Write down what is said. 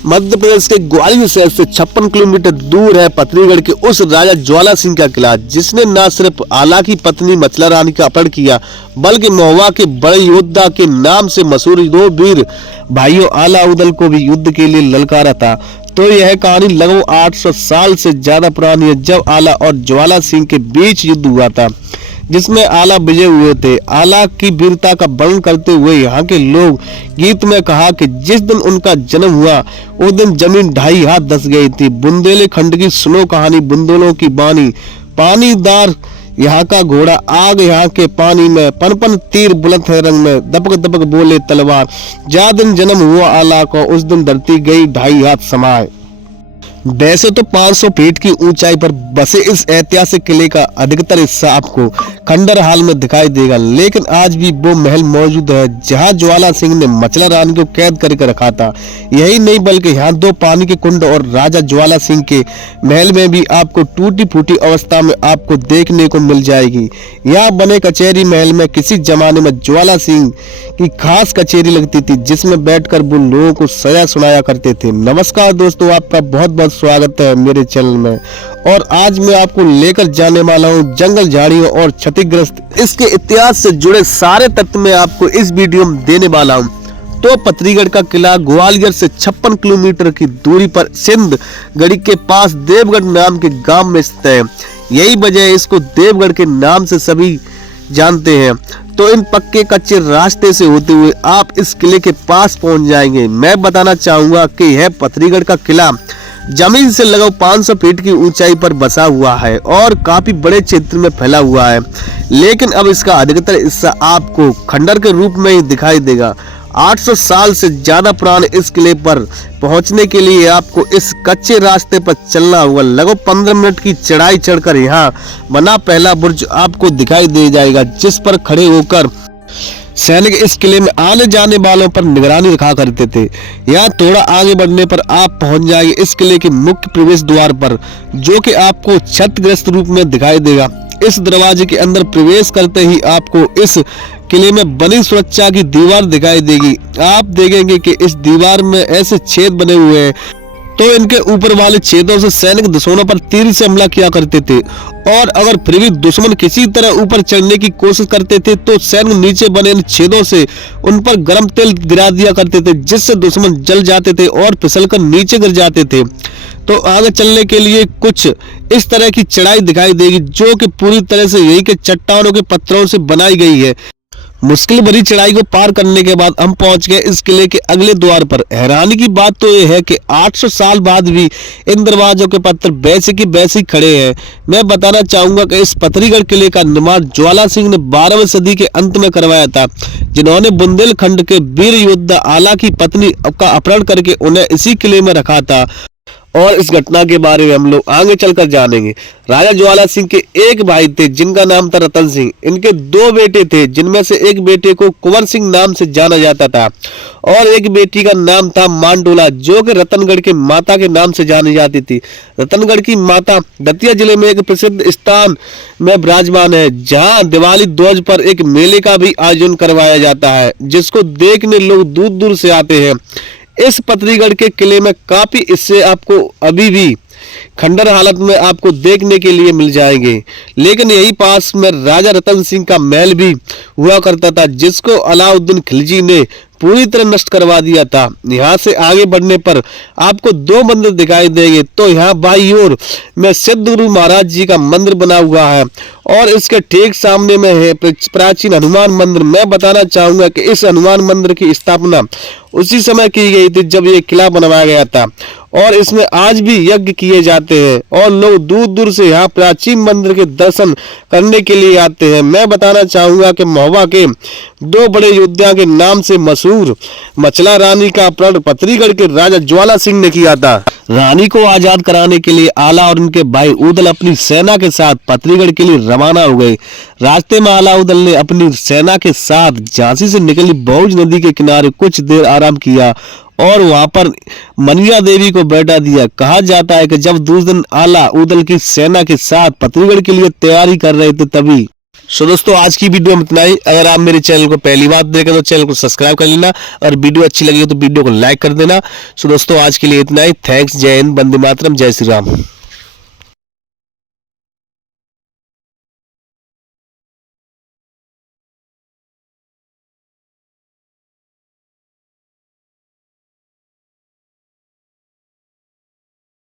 मध्य प्रदेश के ग्वालियर शहर से 56 किलोमीटर दूर है पथरीगढ़ के उस राजा ज्वाला सिंह का किला, जिसने न सिर्फ आला की पत्नी मचला रानी का अपहरण किया, बल्कि महुआ के बड़े योद्धा के नाम से मशहूर दो वीर भाइयों आला उदल को भी युद्ध के लिए ललकारा था। तो यह कहानी लगभग 800 साल से ज्यादा पुरानी है, जब आला और ज्वाला सिंह के बीच युद्ध हुआ था, जिसमें आला विजय हुए थे। आला की वीरता का वर्णन करते हुए यहाँ के लोग गीत में कहा कि जिस दिन उनका जन्म हुआ उस दिन जमीन 2.5 हाथ धंस गई थी। बुंदेलखंड की सुनो कहानी, बुंदेलों की बानी, पानीदार यहाँ का घोड़ा, आग यहाँ के पानी में, पनपन तीर बुलंद है रंग में, दपक दपक बोले तलवार। जा दिन जन्म हुआ आला को उस दिन धरती गई 2.5 हाथ समाए। वैसे तो 500 फीट की ऊंचाई पर बसे इस ऐतिहासिक किले का अधिकतर हिस्सा आपको खंडर हाल में दिखाई देगा, लेकिन आज भी वो महल मौजूद है जहां ज्वाला सिंह ने मचला रानी को कैद करके रखा था। यही नहीं बल्कि यहाँ 2 पानी के कुंड और राजा ज्वाला सिंह के महल में भी आपको टूटी फूटी अवस्था में आपको देखने को मिल जाएगी। यहाँ बने कचहरी महल में किसी जमाने में ज्वाला सिंह की खास कचहरी लगती थी, जिसमें बैठकर वो लोगों को सजा सुनाया करते थे। नमस्कार दोस्तों, आपका बहुत बहुत स्वागत है मेरे चैनल में। और आज मैं आपको लेकर जाने वाला हूँ जंगल झाड़ियों और क्षतिग्रस्त इसके इतिहास से जुड़े सारे तथ्य मैं आपको इस वीडियो में देने वाला हूँ। तो पथरीगढ़ का किला ग्वालियर से 56 किलोमीटर की दूरी पर सिंध गढ़ी के पास देवगढ़ नाम के गांव में स्थित है। यही वजह है इसको देवगढ़ के नाम से सभी जानते हैं। तो इन पक्के कच्चे रास्ते से होते हुए आप इस किले के पास पहुंच जाएंगे। मैं बताना चाहूंगा कि यह पथरीगढ़ का किला जमीन से लगभग 500 फीट की ऊंचाई पर बसा हुआ है और काफी बड़े क्षेत्र में फैला हुआ है, लेकिन अब इसका अधिकतर हिस्सा आपको खंडर के रूप में ही दिखाई देगा। 800 साल से ज्यादा पुराने इस किले पर पहुंचने के लिए आपको इस कच्चे रास्ते पर चलना होगा। लगभग 15 मिनट की चढ़ाई चढ़कर यहाँ बना पहला बुर्ज आपको दिखाई दे जाएगा, जिस पर खड़े होकर सैनिक इस किले में आने जाने वालों पर निगरानी रखा करते थे। यहाँ थोड़ा आगे बढ़ने पर आप पहुंच जाएंगे इस किले के मुख्य प्रवेश द्वार पर, जो कि आपको क्षतिग्रस्त रूप में दिखाई देगा। इस दरवाजे के अंदर प्रवेश करते ही आपको इस किले में बनी सुरक्षा की दीवार दिखाई देगी। आप देखेंगे कि इस दीवार में ऐसे छेद बने हुए हैं, तो इनके ऊपर वाले छेदों से सैनिक दुश्मनों पर तीर से हमला किया करते थे, और अगर फिर भी दुश्मन किसी तरह ऊपर चढ़ने की कोशिश करते थे तो सैनिक नीचे बने इन छेदों से उन पर गर्म तेल गिरा दिया करते थे, जिससे दुश्मन जल जाते थे और फिसलकर नीचे गिर जाते थे। तो आगे चलने के लिए कुछ इस तरह की चढ़ाई दिखाई देगी, जो कि पूरी तरह से यही के चट्टानों के पत्थरों से बनाई गई है। मुश्किल भरी चढ़ाई को पार करने के बाद हम पहुंच गए इस किले के अगले द्वार पर। हैरानी की बात तो यह है कि 800 साल बाद भी इन दरवाजों के पत्थर वैसे की वैसे खड़े हैं। मैं बताना चाहूंगा कि इस पथरीगढ़ किले का निर्माण ज्वाला सिंह ने 12वीं सदी के अंत में करवाया था, जिन्होंने बुंदेलखंड के वीर योद्धा आला की पत्नी का अपहरण करके उन्हें इसी किले में रखा था। और इस घटना के बारे में हम लोग आगे चलकर जानेंगे। राजा ज्वाला सिंह के एक भाई थे जिनका नाम था रतन सिंह। इनके 2 बेटे थे, जिनमें से एक बेटे को कुंवर सिंह नाम से जाना जाता था और एक बेटी का नाम था मांडोला, जो कि रतनगढ़ के माता के नाम से जानी जाती थी। रतनगढ़ की माता दतिया जिले में एक प्रसिद्ध स्थान में विराजमान है, जहाँ दिवाली ध्वज पर एक मेले का भी आयोजन करवाया जाता है, जिसको देखने लोग दूर दूर से आते हैं। इस पथरीगढ़ के किले में काफी हिस्से आपको अभी भी खंडर हालत में आपको देखने के लिए मिल जाएंगे, लेकिन यही पास में राजा रतन सिंह का महल भी हुआ करता था, जिसको अलाउद्दीन खिलजी ने पूरी तरह नष्ट करवा दिया था। यहाँ से आगे बढ़ने पर आपको 2 मंदिर दिखाई देंगे। तो यहाँ बाईं ओर में सिद्ध गुरु महाराज जी का मंदिर बना हुआ है और इसके ठीक सामने में है प्राचीन हनुमान मंदिर। मैं बताना चाहूंगा कि इस हनुमान मंदिर की स्थापना उसी समय की गई थी जब ये किला बनवाया गया था, और इसमें आज भी यज्ञ किए जाते हैं और लोग दूर दूर से यहाँ प्राचीन मंदिर के दर्शन करने के लिए आते हैं। मैं बताना चाहूंगा कि महुआ के 2 बड़े योद्धा के नाम से मशहूर मचला रानी का अपहरण पथरीगढ़ के राजा ज्वाला सिंह ने किया था। रानी को आजाद कराने के लिए आला और उनके भाई उदल अपनी सेना के साथ पथरीगढ़ के लिए रवाना हो गए। रास्ते में आला उदल ने अपनी सेना के साथ झांसी से निकली बहुज नदी के किनारे कुछ देर आराम किया और वहां पर मनिया देवी को बैठा दिया। कहा जाता है कि जब दूसरे दिन आला उदल की सेना के साथ पथरीगढ़ के लिए तैयारी कर रहे थे, तभी सो दोस्तों आज की वीडियो में इतना ही। अगर आप मेरे चैनल को पहली बार देखें तो चैनल को सब्सक्राइब कर लेना और वीडियो अच्छी लगी हो तो वीडियो को लाइक कर देना। सो दोस्तों आज के लिए इतना ही। थैंक्स। जय हिंद, वंदे मातरम, जय श्री राम।